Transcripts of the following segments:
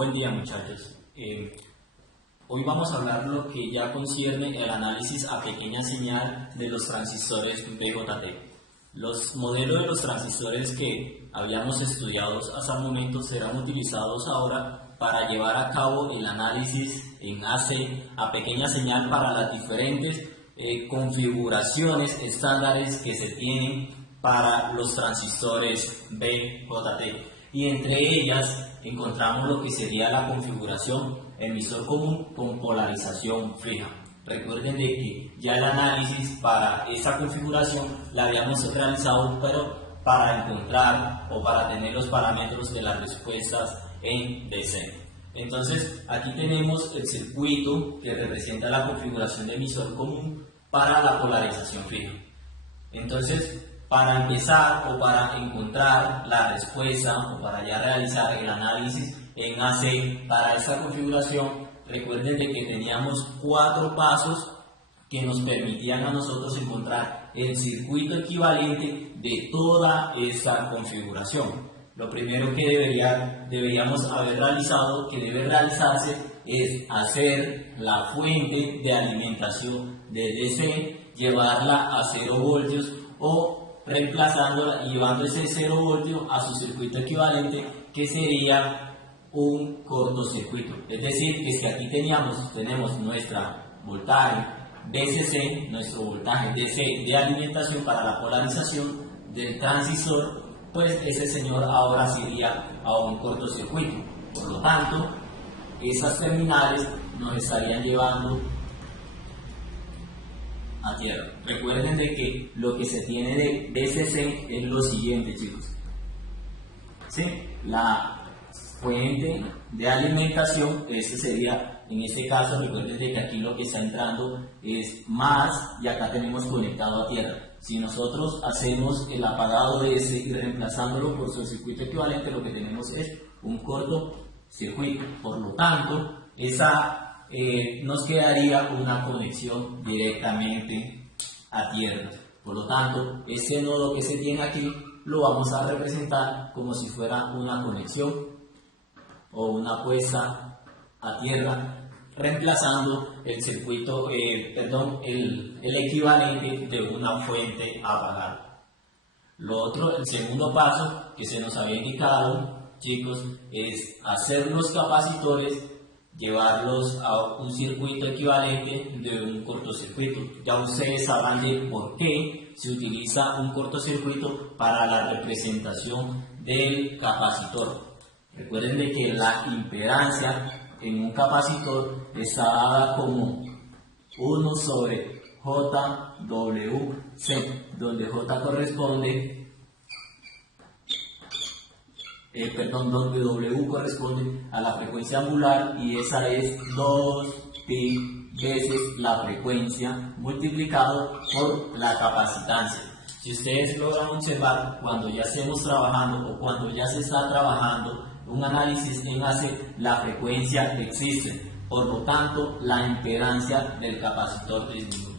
Buen día muchachos. Hoy vamos a hablar lo que ya concierne el análisis a pequeña señal de los transistores BJT. Los modelos de los transistores que habíamos estudiado hasta el momento serán utilizados ahora para llevar a cabo el análisis en AC a pequeña señal para las diferentes configuraciones estándares que se tienen para los transistores BJT. Y entre ellas encontramos lo que sería la configuración emisor común con polarización fija. Recuerden de que ya el análisis para esa configuración la habíamos realizado, pero para encontrar o para tener los parámetros de las respuestas en DC. Entonces aquí tenemos el circuito que representa la configuración de emisor común para la polarización fija. Entonces, para empezar o para encontrar la respuesta o para ya realizar el análisis en AC para esta configuración, recuerden de que teníamos 4 pasos que nos permitían a nosotros encontrar el circuito equivalente de toda esta configuración. Lo primero que deberíamos haber realizado, que debe realizarse, es hacer la fuente de alimentación de DC, llevarla a 0 voltios o reemplazándola y llevando ese 0 voltio a su circuito equivalente, que sería un cortocircuito. Es decir, que si aquí tenemos nuestra voltaje VCC, nuestro voltaje DC de alimentación para la polarización del transistor, pues ese señor ahora sería a un cortocircuito. Por lo tanto, esas terminales nos estarían llevando a tierra. Recuerden de que lo que se tiene de VCC es lo siguiente, chicos. ¿Sí? La fuente de alimentación, ese sería, en este caso, recuerden de que aquí lo que está entrando es más y acá tenemos conectado a tierra. Si nosotros hacemos el apagado de ese y reemplazándolo por su circuito equivalente, lo que tenemos es un cortocircuito. Por lo tanto, nos quedaría una conexión directamente a tierra. Por lo tanto, ese nodo que se tiene aquí lo vamos a representar como si fuera una conexión o una puesta a tierra, reemplazando el circuito, el equivalente de una fuente apagada. Lo otro, el segundo paso que se nos había indicado, chicos, es hacer los capacitores, llevarlos a un circuito equivalente de un cortocircuito. Ya ustedes sabrán de por qué se utiliza un cortocircuito para la representación del capacitor. Recuerden de que la impedancia en un capacitor está dada como 1 sobre JWC, donde J corresponde donde W corresponde a la frecuencia angular y esa es 2pi veces la frecuencia multiplicado por la capacitancia. Si ustedes logran observar, cuando ya estemos trabajando o cuando ya se está trabajando un análisis en AC, la frecuencia existe, por lo tanto la impedancia del capacitor disminuye.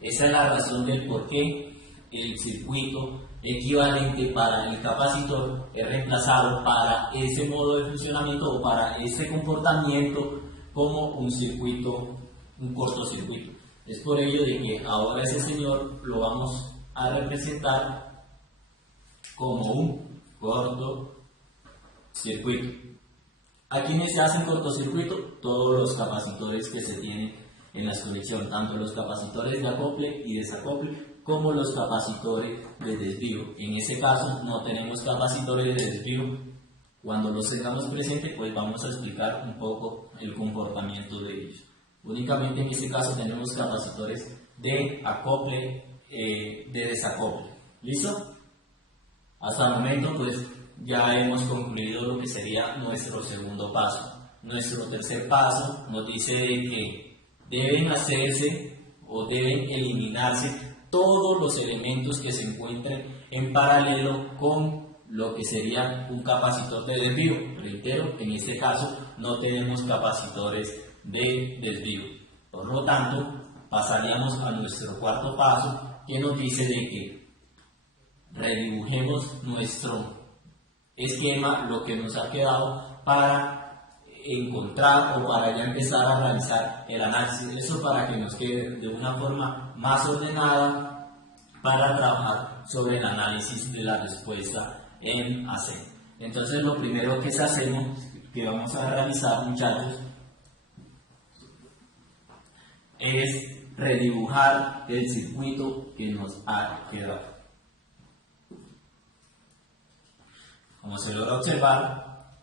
Esa es la razón del por qué el circuito equivalente para el capacitor es reemplazado para ese modo de funcionamiento o para ese comportamiento como un circuito, un cortocircuito. Es por ello de que ahora ese señor lo vamos a representar como un cortocircuito. ¿A quiénes se hacen cortocircuito? Todos los capacitores que se tienen en la conexión, tanto los capacitores de acople y desacople como los capacitores de desvío. En ese caso no tenemos capacitores de desvío. Cuando los tengamos presentes, pues vamos a explicar un poco el comportamiento de ellos. Únicamente en este caso tenemos capacitores de acople, de desacople. ¿Listo? Hasta el momento pues ya hemos concluido lo que sería nuestro segundo paso. Nuestro tercer paso nos dice de que deben hacerse o deben eliminarse todos los elementos que se encuentren en paralelo con lo que sería un capacitor de desvío. Reitero, en este caso no tenemos capacitores de desvío. Por lo tanto, pasaríamos a nuestro cuarto paso, que nos dice de que redibujemos nuestro esquema, lo que nos ha quedado para encontrar o para ya empezar a realizar el análisis. Eso para que nos quede de una forma más ordenada para trabajar sobre el análisis de la respuesta en AC. Entonces lo primero que vamos a realizar, muchachos, es redibujar el circuito que nos ha quedado. Como se logra observar,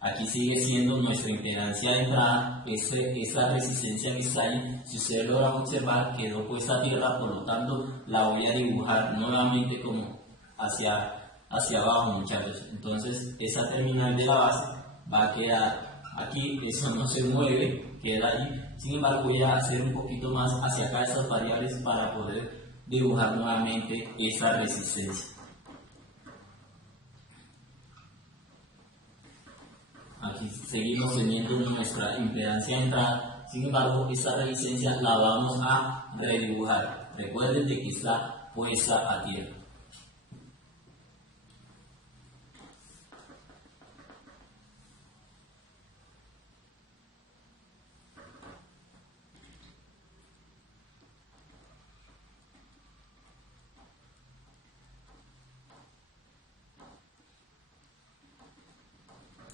aquí sigue siendo nuestra impedancia de entrada, esta resistencia que está ahí, si ustedes logran observar, quedó puesta a tierra, por lo tanto la voy a dibujar nuevamente como hacia abajo, muchachos. Entonces esa terminal de la base va a quedar aquí, eso no se mueve, queda ahí. Sin embargo, voy a hacer un poquito más hacia acá esas variables para poder dibujar nuevamente esa resistencia. Aquí seguimos teniendo nuestra impedancia de entrada, sin embargo, esta resistencia la vamos a redibujar. Recuerden de que está puesta a tierra.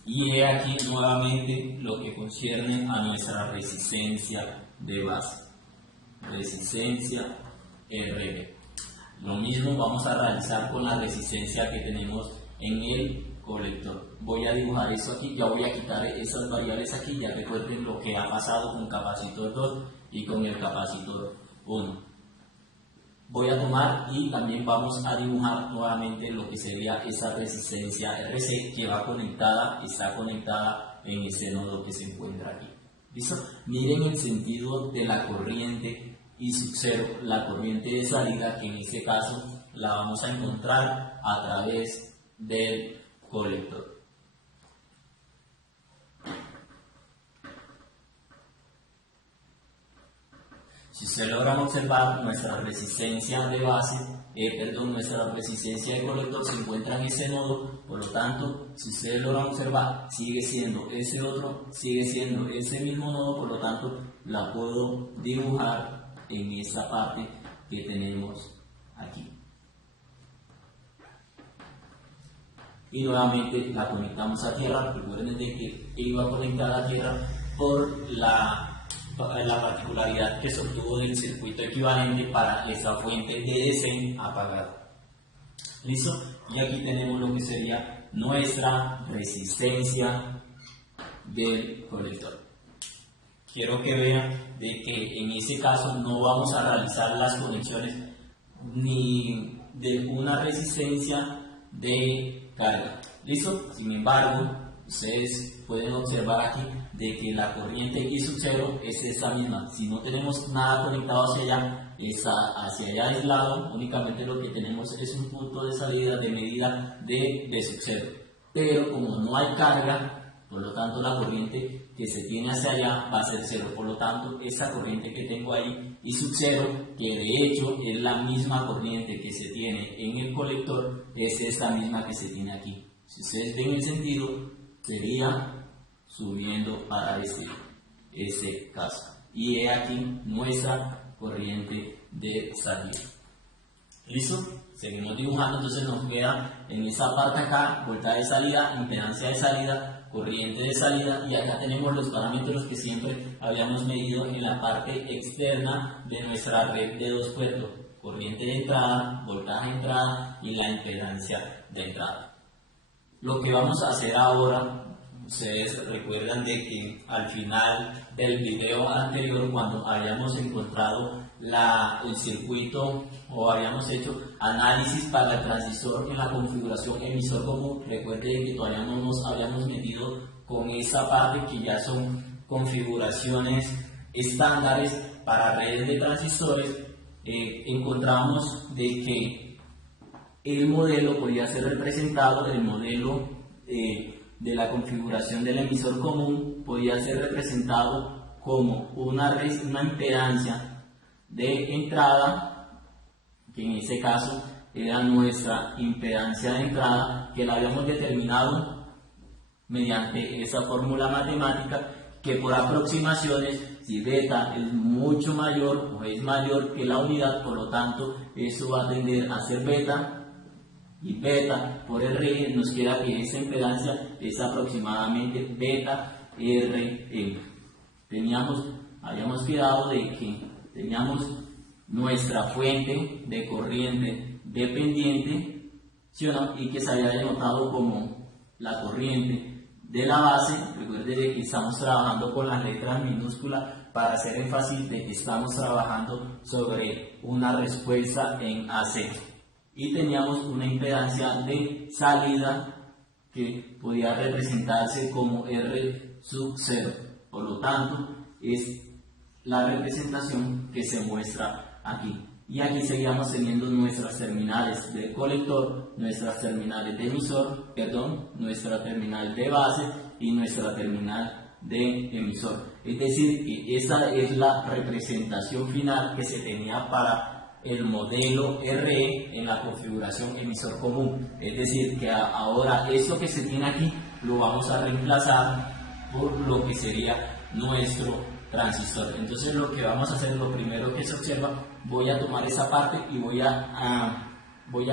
Y he aquí nuevamente lo que concierne a nuestra resistencia de base. Resistencia RB. Lo mismo vamos a realizar con la resistencia que tenemos en el colector. Voy a dibujar eso aquí, ya voy a quitar esas variables aquí, ya recuerden lo que ha pasado con capacitor 2 y con el capacitor 1. Voy a tomar y también vamos a dibujar nuevamente lo que sería esa resistencia RC que está conectada en ese nodo que se encuentra aquí. ¿Listo? Miren el sentido de la corriente y sub cero, la corriente de salida, que en este caso la vamos a encontrar a través del colector. Si ustedes logran observar, nuestra resistencia de base, nuestra resistencia de colector se encuentra en ese nodo, por lo tanto, si ustedes logran observar, sigue siendo ese mismo nodo, por lo tanto, la puedo dibujar en esta parte que tenemos aquí. Y nuevamente la conectamos a tierra. Recuerden de que iba conectada a tierra por la particularidad que se obtuvo del circuito equivalente para esa fuente de DC apagada. ¿Listo? Y aquí tenemos lo que sería nuestra resistencia del colector. Quiero que vean de que en este caso no vamos a realizar las conexiones ni de una resistencia de carga. ¿Listo? Sin embargo, ustedes pueden observar aquí de que la corriente I sub 0 es esa misma. Si no tenemos nada conectado hacia allá aislado, únicamente lo que tenemos es un punto de salida de medida de B sub 0. Pero como no hay carga, por lo tanto la corriente que se tiene hacia allá va a ser 0. Por lo tanto, esa corriente que tengo ahí, I sub 0, que de hecho es la misma corriente que se tiene en el colector, es esta misma que se tiene aquí. Si ustedes ven el sentido, sería subiendo para ese caso. Y he aquí nuestra corriente de salida. ¿Listo? Seguimos dibujando, entonces nos queda en esa parte acá, voltaje de salida, impedancia de salida, corriente de salida, y acá tenemos los parámetros que siempre habíamos medido en la parte externa de nuestra red de dos puertos: corriente de entrada, voltaje de entrada y la impedancia de entrada. Lo que vamos a hacer ahora, ustedes recuerdan de que al final del video anterior, cuando habíamos encontrado el circuito o habíamos hecho análisis para el transistor en la configuración emisor común, recuerden que todavía no nos habíamos metido con esa parte que ya son configuraciones estándares para redes de transistores. Encontramos de que el modelo podía ser representado, el modelo de la configuración del emisor común podía ser representado como una impedancia de entrada, que en ese caso era nuestra impedancia de entrada, que la habíamos determinado mediante esa fórmula matemática, que por aproximaciones, si beta es mucho mayor o es mayor que la unidad, por lo tanto eso va a tender a ser beta, y beta por R nos queda que esa impedancia es aproximadamente beta RM. Habíamos quedado de que teníamos nuestra fuente de corriente dependiente, ¿sí o no? Y que se había denotado como la corriente de la base. Recuerden que estamos trabajando con las letras minúsculas para hacer énfasis de que estamos trabajando sobre una respuesta en AC. Y teníamos una impedancia de salida que podía representarse como R sub 0. Por lo tanto, es la representación que se muestra aquí. Y aquí seguíamos teniendo nuestras terminales de colector, nuestras terminales de emisor, nuestra terminal de base y nuestra terminal de emisor. Es decir, que esa es la representación final que se tenía para el modelo RE en la configuración emisor común. Es decir, que ahora esto que se tiene aquí lo vamos a reemplazar por lo que sería nuestro transistor. Entonces lo que vamos a hacer, lo primero que se observa, voy a tomar esa parte y voy a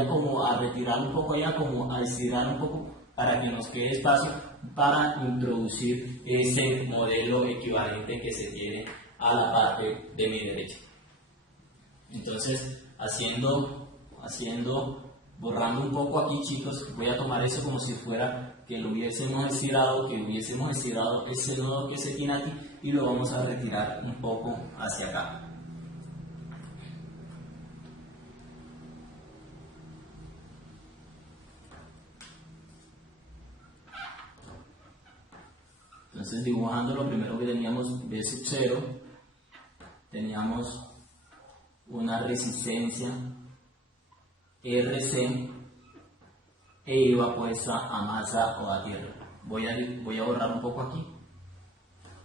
como a retirar un poco allá, como a estirar un poco para que nos quede espacio para introducir ese modelo equivalente que se tiene a la parte de mi derecha. Entonces, borrando un poco aquí, chicos, voy a tomar eso como si fuera que lo hubiésemos estirado, ese nodo que se tiene aquí y lo vamos a retirar un poco hacia acá. Entonces, dibujando, lo primero que teníamos B sub 0, teníamos una resistencia RC e iba puesta a masa o a tierra. Voy a borrar un poco aquí,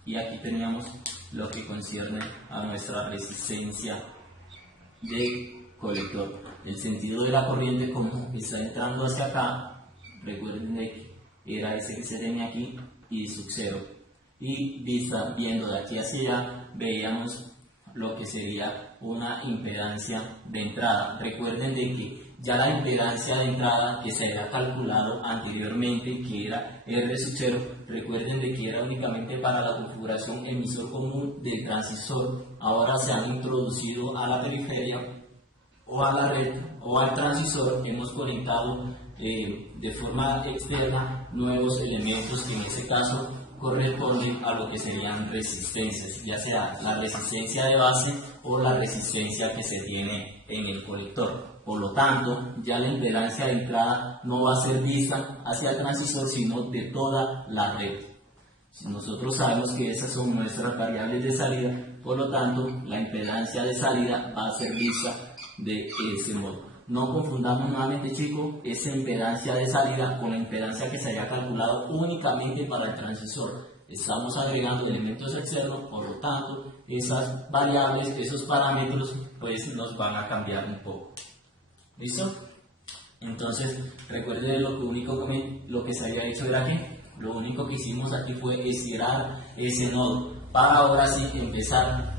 y aquí teníamos lo que concierne a nuestra resistencia de colector. El sentido de la corriente, como está entrando hacia acá, recuerden que era ese que se tenía aquí y sub 0, y viendo de aquí hacia allá veíamos lo que sería una impedancia de entrada. Recuerden de que ya la impedancia de entrada que se había calculado anteriormente, que era R sub 0, recuerden de que era únicamente para la configuración emisor común del transistor. Ahora se han introducido a la periferia o a la red o al transistor, hemos conectado de forma externa nuevos elementos que en este caso corresponden a lo que serían resistencias, ya sea la resistencia de base o la resistencia que se tiene en el colector. Por lo tanto, ya la impedancia de entrada no va a ser vista hacia el transistor, sino de toda la red. Nosotros sabemos que esas son nuestras variables de salida, por lo tanto, la impedancia de salida va a ser vista de ese modo. No confundamos nuevamente, chicos, esa impedancia de salida con la impedancia que se haya calculado únicamente para el transistor. Estamos agregando elementos externos, por lo tanto, esas variables, esos parámetros, pues nos van a cambiar un poco. ¿Listo? Entonces, recuerden lo que se había hecho era que lo único que hicimos aquí fue estirar ese nodo para ahora sí empezar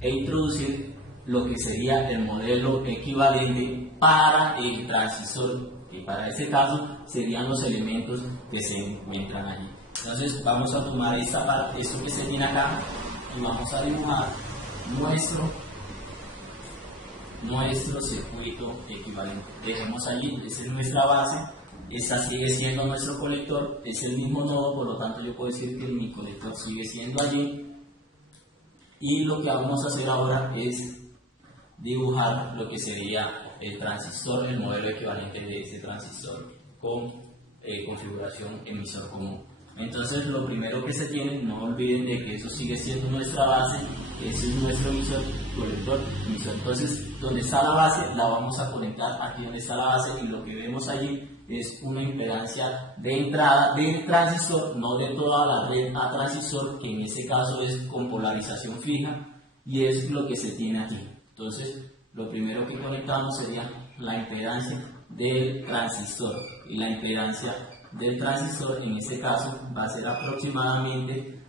a introducir lo que sería el modelo equivalente para el transistor, y para ese caso serían los elementos que se encuentran allí. Entonces vamos a tomar esta parte, esto que se tiene acá, y vamos a dibujar nuestro circuito equivalente. Dejemos allí, esa es nuestra base, esta sigue siendo nuestro colector, es el mismo nodo, por lo tanto yo puedo decir que mi colector sigue siendo allí, y lo que vamos a hacer ahora es dibujar lo que sería el transistor, el modelo equivalente de ese transistor con configuración emisor común. Entonces lo primero que se tiene, no olviden de que eso sigue siendo nuestra base, ese es nuestro emisor, colector, emisor. Entonces donde está la base la vamos a conectar aquí donde está la base, y lo que vemos allí es una impedancia de entrada del transistor, no de toda la red a transistor, que en este caso es con polarización fija, y es lo que se tiene aquí. Entonces, lo primero que conectamos sería la impedancia del transistor, y la impedancia del transistor en este caso va a ser aproximadamente,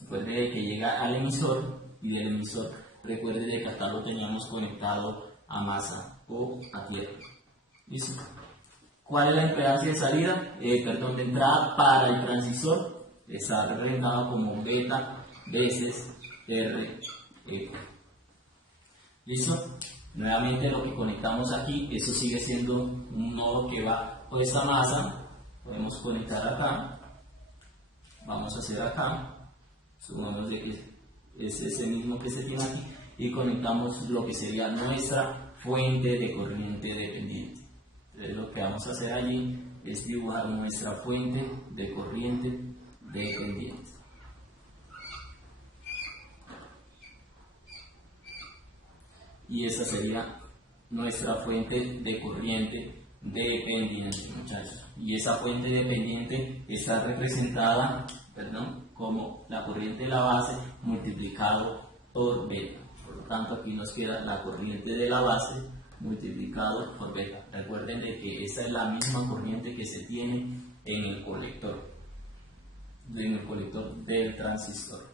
recuerde que llega al emisor y del emisor recuerde de que acá lo teníamos conectado a masa o a tierra. ¿Listo? ¿Cuál es la impedancia de salida? De entrada para el transistor está representado como beta veces R. ¿Listo? Nuevamente lo que conectamos aquí, eso sigue siendo un nodo que va por esta masa. Podemos conectar acá, vamos a hacer acá, supongamos que es ese mismo que se tiene aquí, y conectamos lo que sería nuestra fuente de corriente dependiente. Entonces lo que vamos a hacer allí es dibujar nuestra fuente de corriente dependiente. Y esa sería nuestra fuente de corriente dependiente, muchachos. Y esa fuente dependiente está representada, como la corriente de la base multiplicado por beta. Por lo tanto, aquí nos queda la corriente de la base multiplicado por beta. Recuerden de que esta es la misma corriente que se tiene en el colector del transistor.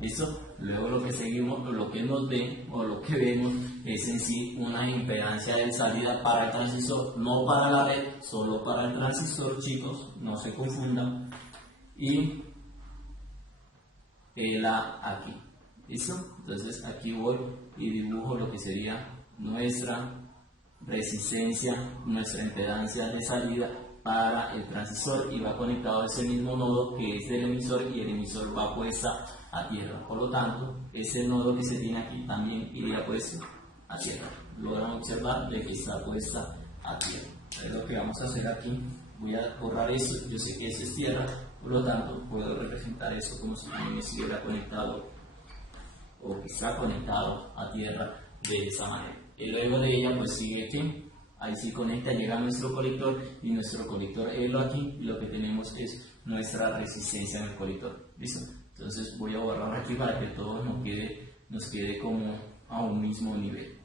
¿Listo? Luego lo que seguimos, lo que nos ven o lo que vemos es en sí una impedancia de salida para el transistor, no para la red, solo para el transistor, chicos, no se confundan. Y la aquí. ¿Listo? Entonces aquí voy y dibujo lo que sería nuestra resistencia, nuestra impedancia de salida para el transistor y va conectado a ese mismo nodo que es del emisor y el emisor va puesta a tierra. Por lo tanto, ese nodo que se tiene aquí también iría puesto a tierra. Logran observar de que está puesta a tierra. Es lo que vamos a hacer aquí. Voy a borrar eso. Yo sé que eso es tierra, por lo tanto puedo representar eso como si también estuviera conectado o que está conectado a tierra de esa manera. Y luego de ella pues sigue aquí. Ahí sí conecta, llega a nuestro colector y nuestro colector es lo aquí y lo que tenemos es nuestra resistencia en el colector. ¿Listo? Entonces voy a borrar aquí para que todo nos quede como a un mismo nivel.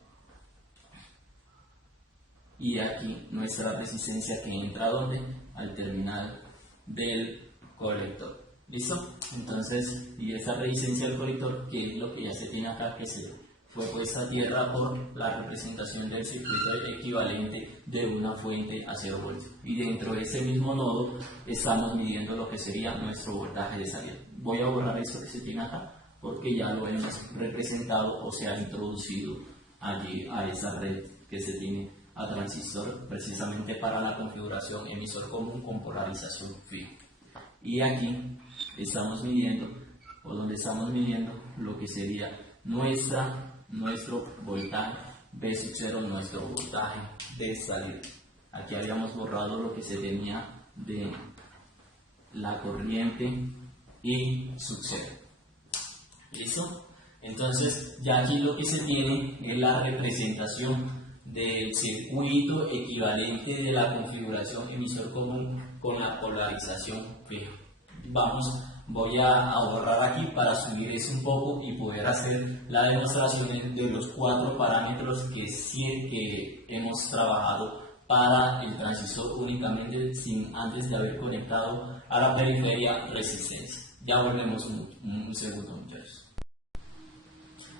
Y aquí nuestra resistencia que entra ¿dónde? Al terminal del colector. ¿Listo? Entonces, y esa resistencia del colector, que es lo que ya se tiene acá, que se fue puesta a tierra por la representación del circuito equivalente de una fuente a 0 voltios. Y dentro de ese mismo nodo estamos midiendo lo que sería nuestro voltaje de salida. Voy a borrar esto que se tiene acá porque ya lo hemos representado o se ha introducido allí a esa red que se tiene a transistor precisamente para la configuración emisor común con polarización fija. Y aquí estamos midiendo, o donde estamos midiendo lo que sería nuestro voltaje V sub 0, nuestro voltaje de salida. Aquí habíamos borrado lo que se tenía de la corriente I sub 0. ¿Listo? Entonces ya aquí lo que se tiene es la representación del circuito equivalente de la configuración emisor común con la polarización fija. Voy a borrar aquí para subir eso un poco y poder hacer la demostración de los 4 parámetros que hemos trabajado para el transistor únicamente sin antes de haber conectado a la periferia resistencia. Ya volvemos un segundo, muchachos.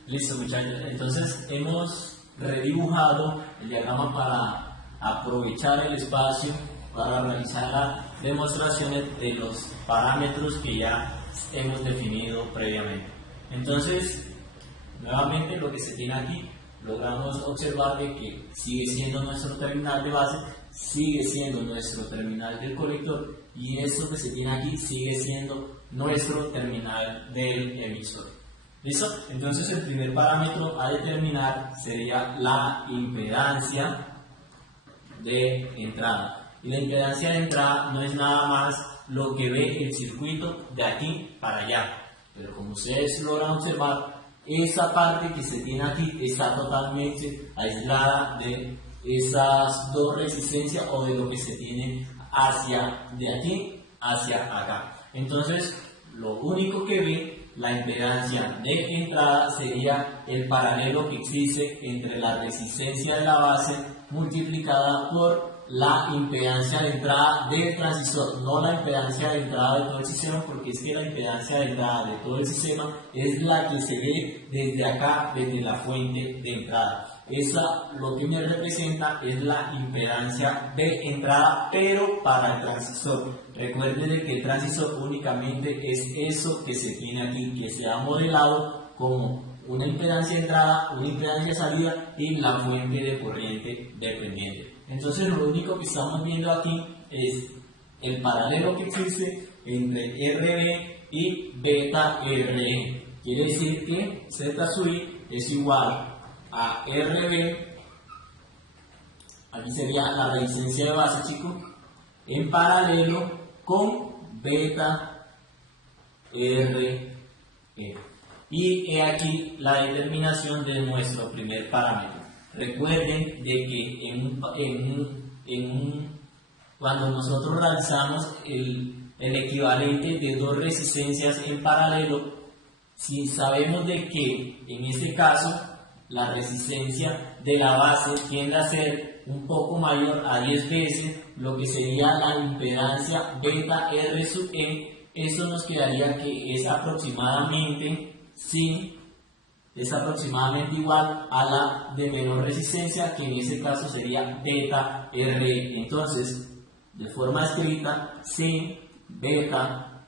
Listo, muchachos. Entonces hemos redibujado el diagrama para aprovechar el espacio para realizar las demostraciones de los parámetros que ya hemos definido previamente. Entonces, nuevamente lo que se tiene aquí, logramos observar de que sigue siendo nuestro terminal de base, sigue siendo nuestro terminal del colector y esto que se tiene aquí sigue siendo nuestro terminal del emisor. ¿Listo? Entonces el primer parámetro a determinar sería la impedancia de entrada. Y la impedancia de entrada no es nada más lo que ve el circuito de aquí para allá. Pero como ustedes logran observar, esa parte que se tiene aquí está totalmente aislada de esas dos resistencias o de lo que se tiene de aquí hacia acá. Entonces, lo único que ve la impedancia de entrada sería el paralelo que existe entre la resistencia de la base multiplicada por la impedancia de entrada del transistor, no la impedancia de entrada de todo el sistema, porque es que la impedancia de entrada de todo el sistema es la que se ve desde acá, desde la fuente de entrada. Esa lo que me representa es la impedancia de entrada, pero para el transistor. Recuerden que el transistor únicamente es eso que se tiene aquí, que se ha modelado como una impedancia de entrada, una impedancia de salida y la fuente de corriente dependiente. Entonces lo único que estamos viendo aquí es el paralelo que existe entre RB y beta RE. Quiere decir que Z sub I es igual a RB, aquí sería la resistencia de base, chicos, en paralelo con beta RE. Y he aquí la determinación de nuestro primer parámetro. Recuerden de que cuando nosotros realizamos el equivalente de dos resistencias en paralelo, si sabemos de que en este caso la resistencia de la base tiende a ser un poco mayor a 10 veces lo que sería la impedancia beta R sub E, eso nos quedaría que es aproximadamente igual a la de menor resistencia, que en ese caso sería beta RE. Entonces, de forma escrita, si beta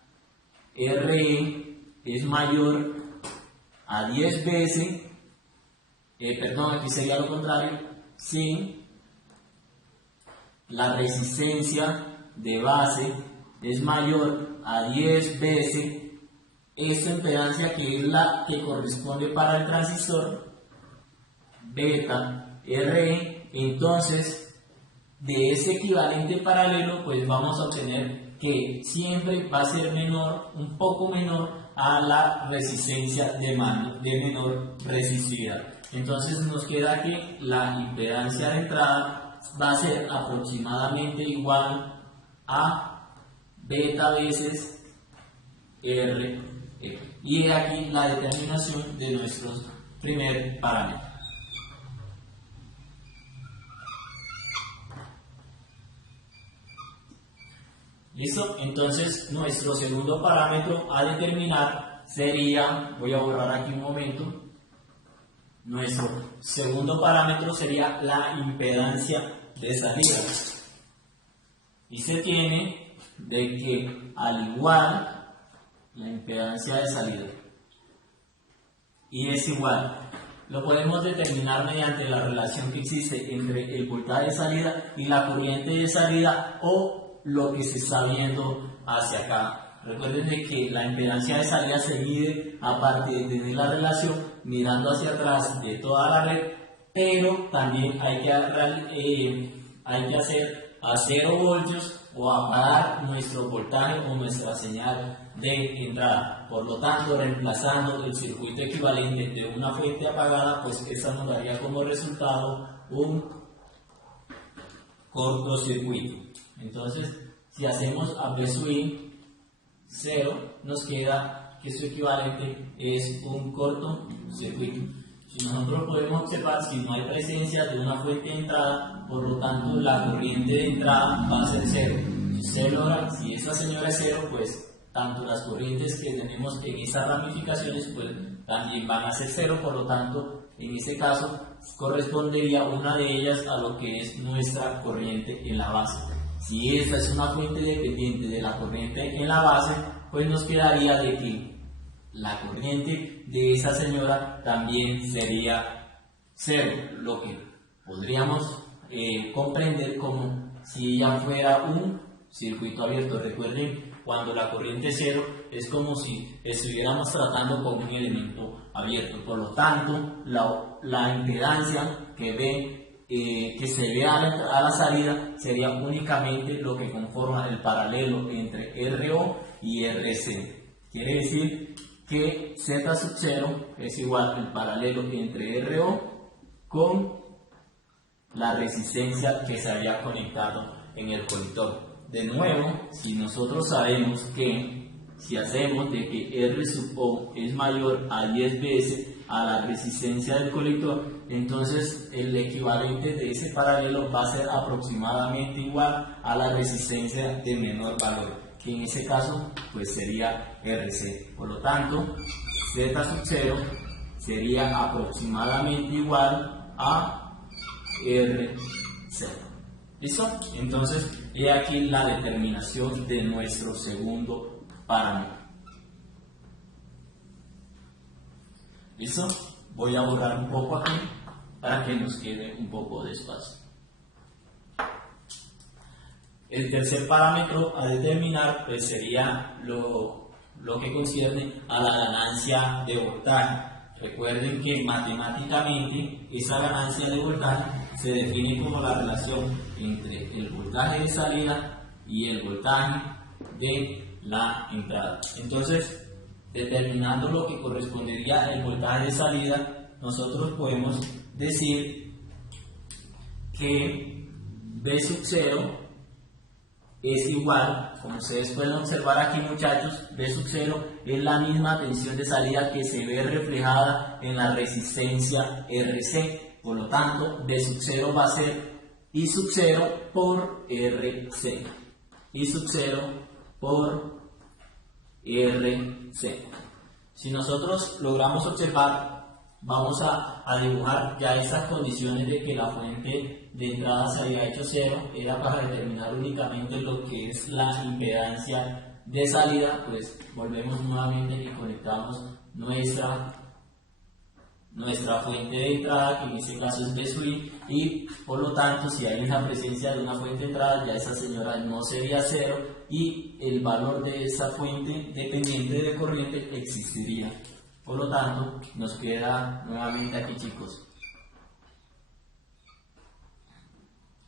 RE es mayor a 10 veces, aquí sería lo contrario, si la resistencia de base es mayor a 10 veces esta impedancia, que es la que corresponde para el transistor beta RE, entonces de ese equivalente paralelo pues vamos a obtener que siempre va a ser menor, un poco menor a la resistencia de menor resistividad. Entonces nos queda que la impedancia de entrada va a ser aproximadamente igual a beta veces R. Y he aquí la determinación de nuestro primer parámetro. ¿Listo? Entonces nuestro segundo parámetro a determinar sería, voy a borrar aquí un momento, nuestro segundo parámetro sería la impedancia de salida. Y se tiene de que al igual la impedancia de salida y es igual, lo podemos determinar mediante la relación que existe entre el voltaje de salida y la corriente de salida, o lo que se está viendo hacia acá. Recuerden de que la impedancia de salida se mide a partir de la relación mirando hacia atrás de toda la red, pero también hay que hacer a 0 voltios o apagar nuestro voltaje o nuestra señal de entrada. Por lo tanto, reemplazando el circuito equivalente de una fuente apagada, pues esta nos daría como resultado un cortocircuito. Entonces, si hacemos a B sub I 0, nos queda que su equivalente es un cortocircuito. Si nosotros podemos observar, si no hay presencia de una fuente de entrada, por lo tanto la corriente de entrada va a ser 0. Si esa señora es 0, pues tanto las corrientes que tenemos en esas ramificaciones pues también van a ser 0, por lo tanto en este caso correspondería una de ellas a lo que es nuestra corriente en la base. Si esta es una fuente dependiente de la corriente en la base, pues nos quedaría de que la corriente de esa señora también sería 0, lo que podríamos comprender como si ella fuera un circuito abierto. Recuerden, cuando la corriente es 0 es como si estuviéramos tratando con un elemento abierto. Por lo tanto, la impedancia que se ve a la salida sería únicamente lo que conforma el paralelo entre RO y RC. Quiere decir que Z sub 0 es igual al paralelo entre RO con la resistencia que se había conectado en el colector. De nuevo, si nosotros sabemos que si hacemos de que R sub O es mayor a 10 veces a la resistencia del colector, entonces el equivalente de ese paralelo va a ser aproximadamente igual a la resistencia de menor valor, que en ese caso pues sería RC. Por lo tanto, Z sub 0 sería aproximadamente igual a RC. ¿Listo? Entonces, he aquí la determinación de nuestro segundo parámetro. ¿Listo? Voy a borrar un poco aquí para que nos quede un poco de espacio. El tercer parámetro a determinar pues sería lo que concierne a la ganancia de voltaje. Recuerden que matemáticamente esa ganancia de voltaje se define como la relación entre el voltaje de salida y el voltaje de la entrada. Entonces, determinando lo que correspondería al voltaje de salida, nosotros podemos decir que V sub 0 es igual, como ustedes pueden observar aquí, muchachos, V sub 0 es la misma tensión de salida que se ve reflejada en la resistencia RC. Por lo tanto, V sub 0 va a ser I sub 0 por RC. I sub 0 por RC. Si nosotros logramos observar, vamos a dibujar ya estas condiciones de que la fuente de entrada se había hecho 0, era para determinar únicamente lo que es la impedancia de salida. Pues volvemos nuevamente y conectamos nuestra fuente de entrada, que en este caso es V sub I, y por lo tanto, si hay una presencia de una fuente de entrada, ya esa señora no sería 0 y el valor de esa fuente dependiente de corriente existiría. Por lo tanto, nos queda nuevamente aquí, chicos.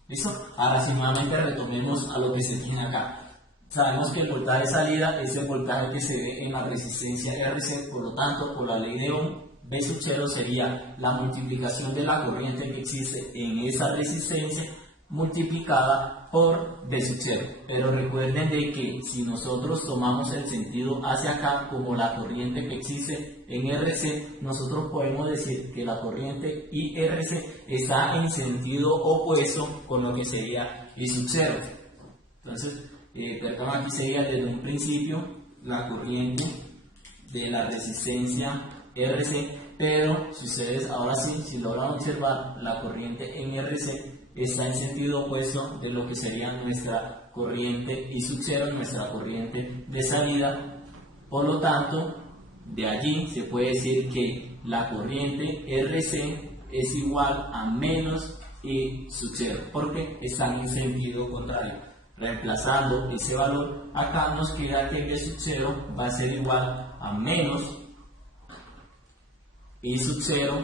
¿Listo? Ahora sí, nuevamente retomemos a lo que se tiene acá. Sabemos que el voltaje de salida es el voltaje que se ve en la resistencia RC, por lo tanto, por la ley de Ohm, V sub 0 sería la multiplicación de la corriente que existe en esa resistencia multiplicada por V sub 0. Pero recuerden de que si nosotros tomamos el sentido hacia acá como la corriente que existe en RC, nosotros podemos decir que la corriente IRC está en sentido opuesto con lo que sería I sub 0. Entonces, perdón, aquí sería desde un principio la corriente de la resistencia RC, pero si ustedes ahora sí, si logran observar, la corriente en RC está en sentido opuesto de lo que sería nuestra corriente I sub 0, nuestra corriente de salida. Por lo tanto, de allí se puede decir que la corriente RC es igual a menos I sub 0, porque están en sentido contrario. Reemplazando ese valor, acá nos queda que V sub 0 va a ser igual a menos I sub 0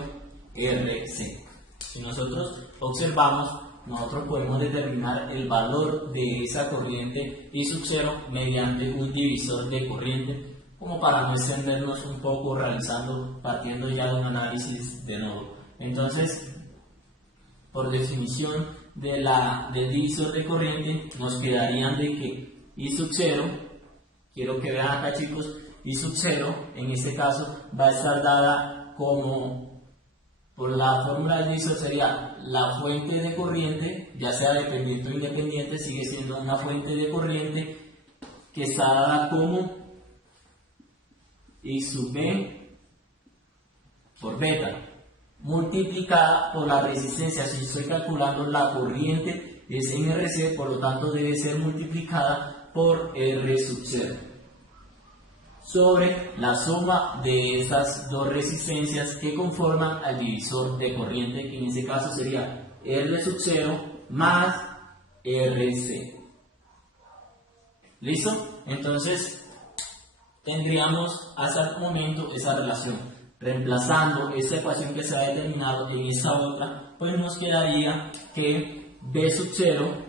RC. Si nosotros observamos, nosotros podemos determinar el valor de esa corriente I sub 0 mediante un divisor de corriente, como para no extendernos un poco partiendo ya de un análisis de nodo. Entonces, por definición del divisor de corriente, nos quedarían de que I sub 0, quiero que vean acá, chicos, I sub 0 en este caso va a estar dada como, por la fórmula del divisor, sería la fuente de corriente, ya sea dependiente o independiente, sigue siendo una fuente de corriente que está dada como I sub B por beta, multiplicada por la resistencia. Si estoy calculando la corriente es en RC, por lo tanto debe ser multiplicada por R sub 0, sobre la suma de estas dos resistencias que conforman al divisor de corriente, que en este caso sería R sub 0 más RC. ¿Listo? Entonces tendríamos hasta el momento esa relación. Reemplazando esta ecuación que se ha determinado en esta otra, pues nos quedaría que V sub 0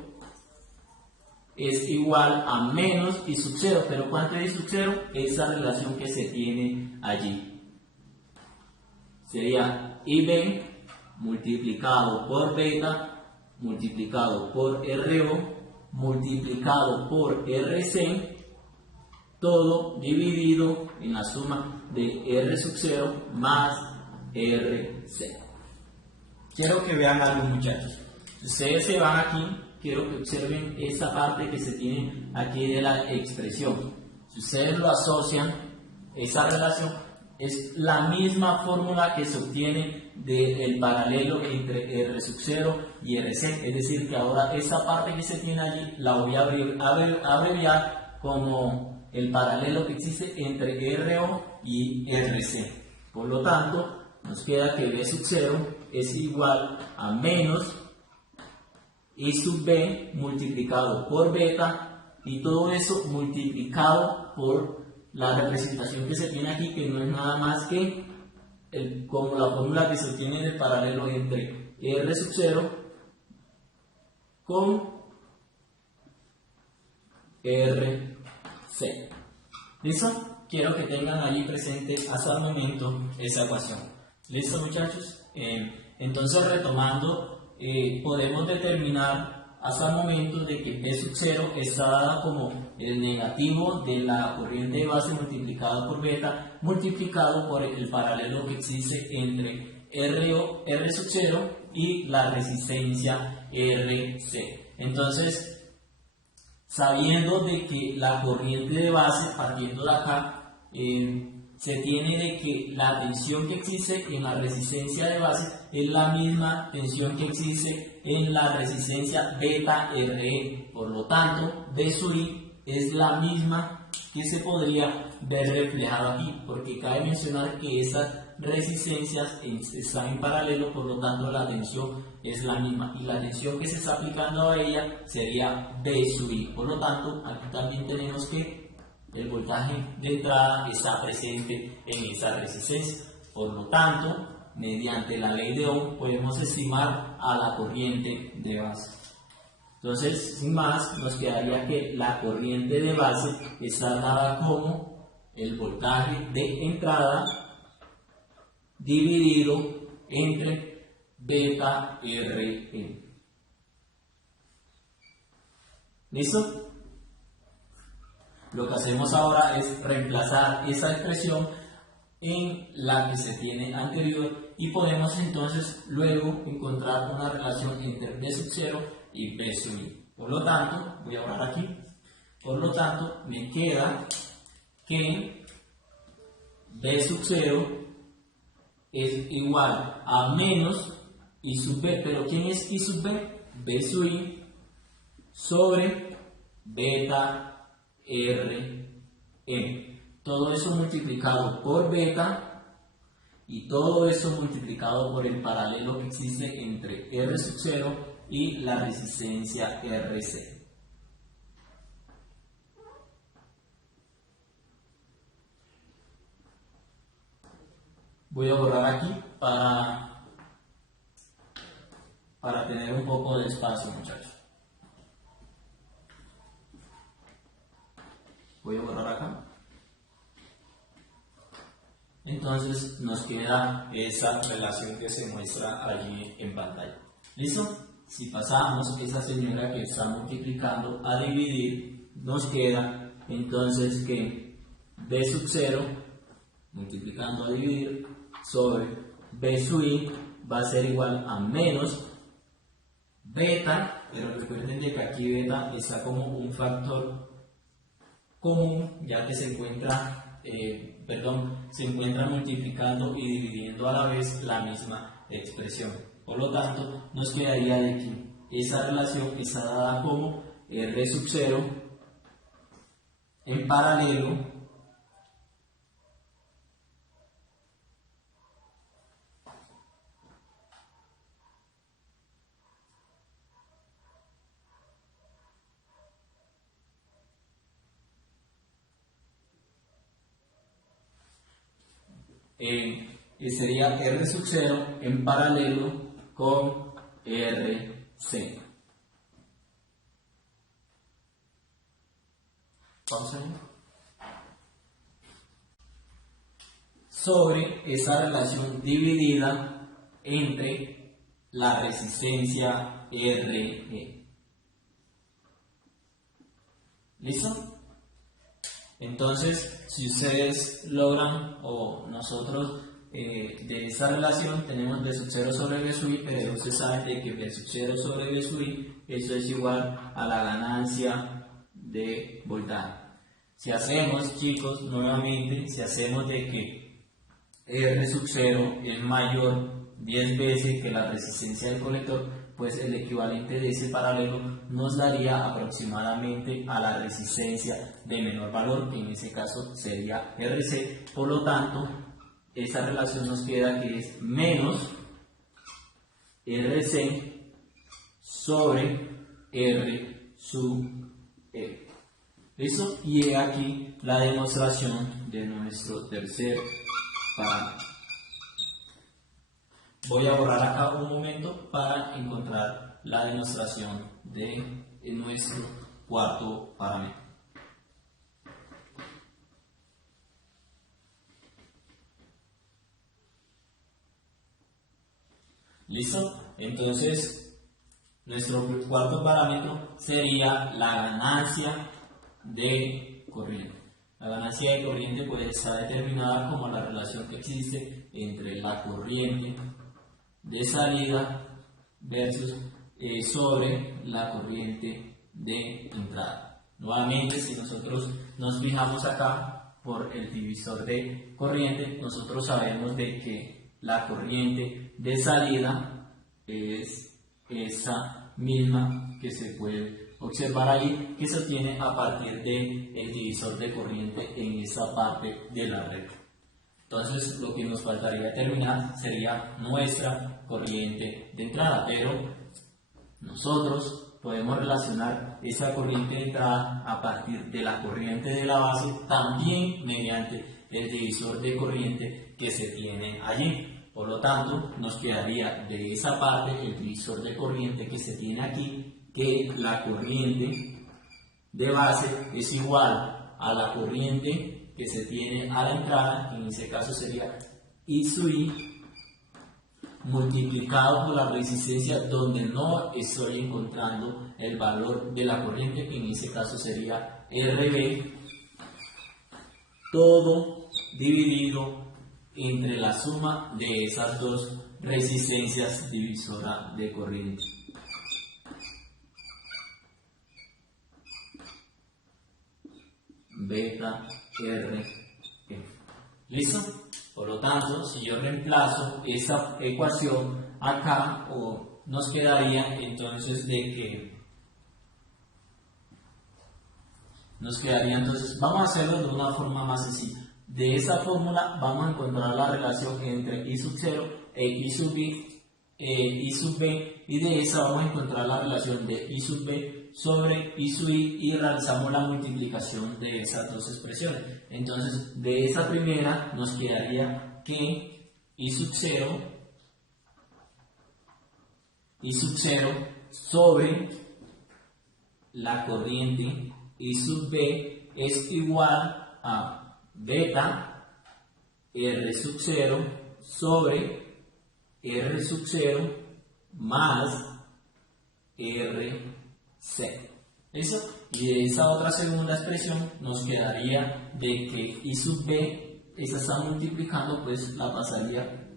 es igual a menos I sub 0, pero ¿cuánto es I sub 0? Esa relación que se tiene allí. Sería IB multiplicado por beta, multiplicado por RO, multiplicado por RC, todo dividido en la suma de R sub 0 más RC. quiero que vean algo, muchachos. Ustedes se van aquí, quiero que observen esta parte que se tiene aquí de la expresión. Si ustedes lo asocian, esa relación es la misma fórmula que se obtiene del paralelo entre R sub 0 y RC. Es decir, que ahora esa parte que se tiene allí la voy a abreviar como el paralelo que existe entre RO y RC. Por lo tanto, nos queda que B sub 0 es igual a menos I sub B multiplicado por beta, y todo eso multiplicado por la representación que se tiene aquí, que no es nada más que como la fórmula que se obtiene del paralelo entre R sub 0 con RC. ¿Listo? Quiero que tengan allí presente hasta el momento esa ecuación. ¿Listo, muchachos? Entonces, retomando, podemos determinar hasta el momento de que B sub 0 está dada como el negativo de la corriente de base multiplicado por beta multiplicado por el paralelo que existe entre R sub 0 y la resistencia RC. Entonces, sabiendo de que la corriente de base, partiendo de acá, se tiene de que la tensión que existe en la resistencia de base es la misma tensión que existe en la resistencia beta RE. Por lo tanto, B sub I es la misma que se podría ver reflejada aquí, porque cabe mencionar que esas resistencias están en paralelo, por lo tanto la tensión es la misma y la tensión que se está aplicando a ella sería B sub I. Por lo tanto, aquí también tenemos que el voltaje de entrada está presente en esa resistencia. Por lo tanto, mediante la ley de Ohm podemos estimar a la corriente de base. Entonces, sin más, nos quedaría que la corriente de base está dada como el voltaje de entrada dividido entre beta RE. ¿Listo? Lo que hacemos ahora es reemplazar esa expresión en la que se tiene anterior y podemos entonces luego encontrar una relación entre B sub 0 y B sub I. Por lo tanto, voy a borrar aquí, por lo tanto me queda que B sub 0 es igual a menos I sub B, pero ¿quién es I sub B? B sub I sobre beta RE. Todo eso multiplicado por beta y todo eso multiplicado por el paralelo que existe entre R sub 0 y la resistencia RC. Voy a borrar aquí para tener un poco de espacio, muchachos. Voy a borrar acá. Entonces nos queda esa relación que se muestra allí en pantalla. ¿Listo? Si pasamos esa señora que está multiplicando a dividir, nos queda entonces que B sub 0 multiplicando a dividir sobre B sub I va a ser igual a menos beta, pero recuerden que aquí beta está como un factor común, ya que se encuentra multiplicando y dividiendo a la vez la misma expresión. Por lo tanto, nos quedaría de aquí esa relación que está dada como R sub 0 en paralelo sería R sub 0 en paralelo con RC. Pausa. Sobre esa relación dividida entre la resistencia RE. ¿Listo? Entonces, si ustedes logran o nosotros de esta relación tenemos B sub 0 sobre B sub i, pero usted sabe de que B sub 0 sobre B sub i, eso es igual a la ganancia de voltaje. Si hacemos, chicos, nuevamente, si hacemos de que R sub 0 es mayor 10 veces que la resistencia del colector, pues el equivalente de ese paralelo nos daría aproximadamente a la resistencia de menor valor, que en ese caso sería RC. Por lo tanto, esa relación nos queda que es menos RC sobre R sub E. ¿Listo? Y he aquí la demostración de nuestro tercer parámetro. Voy a borrar acá un momento para encontrar la demostración de nuestro cuarto parámetro. ¿Listo? Entonces, nuestro cuarto parámetro sería la ganancia de corriente. La ganancia de corriente pues está determinada como la relación que existe entre la corriente de salida versus sobre la corriente de entrada. Nuevamente, si nosotros nos fijamos acá por el divisor de corriente, nosotros sabemos de que la corriente de salida es esa misma que se puede observar ahí, que se obtiene a partir del divisor de corriente en esa parte de la red. Entonces, lo que nos faltaría determinar sería nuestra corriente de entrada, pero nosotros podemos relacionar esa corriente de entrada a partir de la corriente de la base, también mediante el divisor de corriente que se tiene allí. Por lo tanto, nos quedaría de esa parte el divisor de corriente que se tiene aquí, que la corriente de base es igual a la corriente que se tiene a la entrada, que en ese caso sería I sub I, multiplicado por la resistencia donde no estoy encontrando el valor de la corriente, que en ese caso sería RB, todo dividido entre la suma de esas dos resistencias divisoras de corriente. Beta R E. ¿Listo? Por lo tanto, si yo reemplazo esa ecuación acá, nos quedaría entonces vamos a hacerlo de una forma más sencilla. De esa fórmula vamos a encontrar la relación entre I sub 0 e I sub B, y de esa vamos a encontrar la relación de I sub B sobre I sub I, y realizamos la multiplicación de esas dos expresiones. Entonces, de esa primera nos quedaría que I sub 0 sobre la corriente I sub B es igual a beta R sub 0 sobre R sub 0 más RC. ¿Listo? Y de esa otra segunda expresión nos quedaría de que I sub B, esa está multiplicando, pues la pasaría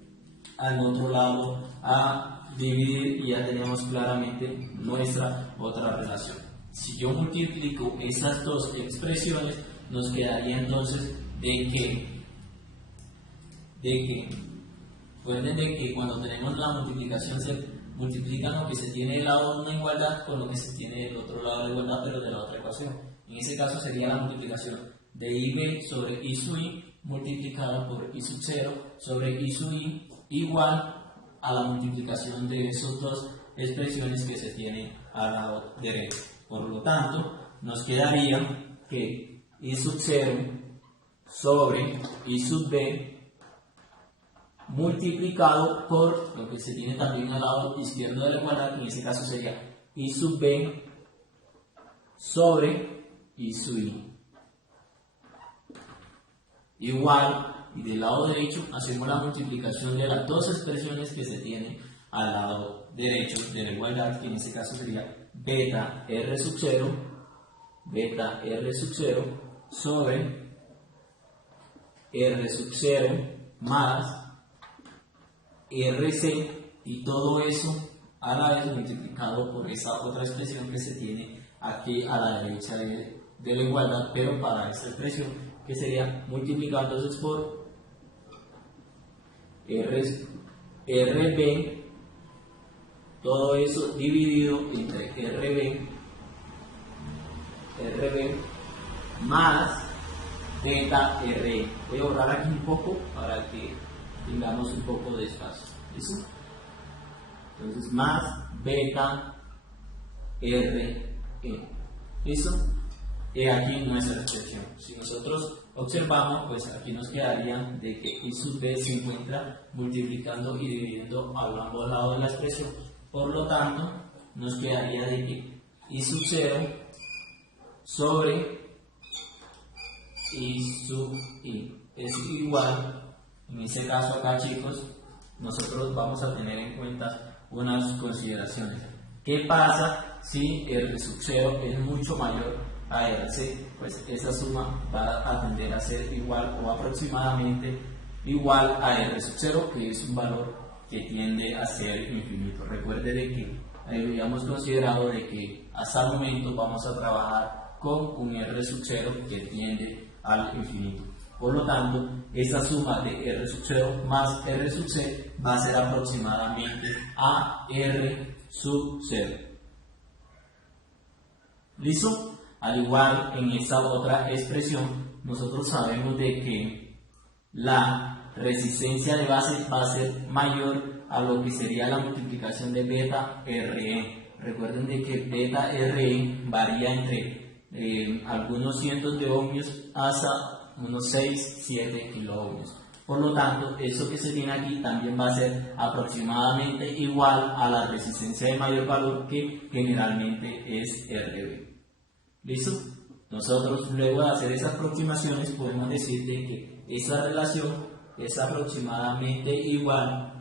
al otro lado a dividir, y ya tenemos claramente nuestra otra relación. Si yo multiplico esas dos expresiones, nos quedaría entonces recuerden de que cuando tenemos la multiplicación se multiplica lo que se tiene del lado de una igualdad con lo que se tiene del otro lado de la igualdad, pero de la otra ecuación. En ese caso sería la multiplicación de IB sobre I sub I multiplicado por I sub 0 sobre I sub I, igual a la multiplicación de esas dos expresiones que se tienen al lado derecho. Por lo tanto, nos quedaría que I sub 0 sobre I sub B multiplicado por lo que se tiene también al lado izquierdo de la igualdad, en este caso sería I sub B sobre I sub I. Igual, y del lado derecho hacemos la multiplicación de las dos expresiones que se tienen al lado derecho de la igualdad, que en este caso sería beta R sub 0 sobre R sub 0 más RC y todo eso a la vez multiplicado por esa otra expresión que se tiene aquí a la derecha de la igualdad, pero para esta expresión que sería multiplicado entonces por RB, todo eso dividido entre RB más beta RE. Voy a borrar aquí un poco para que tengamos un poco de espacio. ¿Listo? Entonces más beta RE. ¿Listo? He aquí nuestra expresión. Si nosotros observamos, pues aquí nos quedaría de que I sub B se encuentra multiplicando y dividiendo a ambos lados de la expresión. Por lo tanto, nos quedaría de que I sub 0 sobre I sub I es igual, en este caso acá, chicos, nosotros vamos a tener en cuenta unas consideraciones. ¿Qué pasa si R sub 0 es mucho mayor a RC? Pues esa suma va a tender a ser igual o aproximadamente igual a R sub 0, que es un valor que tiende a ser infinito. Recuerde de que habíamos considerado de que hasta el momento vamos a trabajar con un R sub 0 que tiende al infinito. Por lo tanto, esta suma de R sub 0 más R sub C va a ser aproximadamente a R sub 0. ¿Listo? Al igual en esta otra expresión, nosotros sabemos de que la resistencia de base va a ser mayor a lo que sería la multiplicación de beta RE. Recuerden de que beta RE varía entre algunos cientos de ohmios hasta unos 6-7 kiloohmios. Por lo tanto, eso que se tiene aquí también va a ser aproximadamente igual a la resistencia de mayor valor, que generalmente es RB. ¿Listo? Nosotros, luego de hacer esas aproximaciones, podemos decir de que esa relación es aproximadamente igual.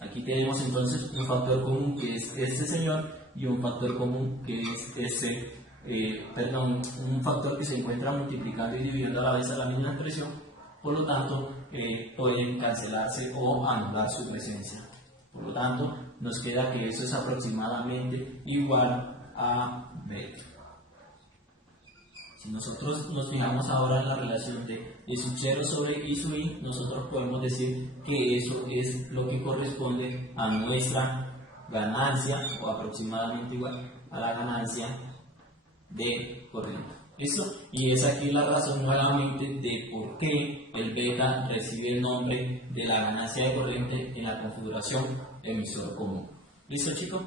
Aquí tenemos entonces un factor común, que es este señor, y un factor común, que es un factor que se encuentra multiplicando y dividiendo a la vez a la misma expresión. Por lo tanto, pueden cancelarse o anular su presencia. Por lo tanto, nos queda que eso es aproximadamente igual a beta. Si nosotros nos fijamos ahora en la relación de I sub 0 sobre I sub I, nosotros podemos decir que eso es lo que corresponde a nuestra ganancia, o aproximadamente igual a la ganancia de corriente. ¿Listo? Y es aquí la razón nuevamente de por qué el beta recibe el nombre de la ganancia de corriente en la configuración emisor común. ¿Listo, chicos?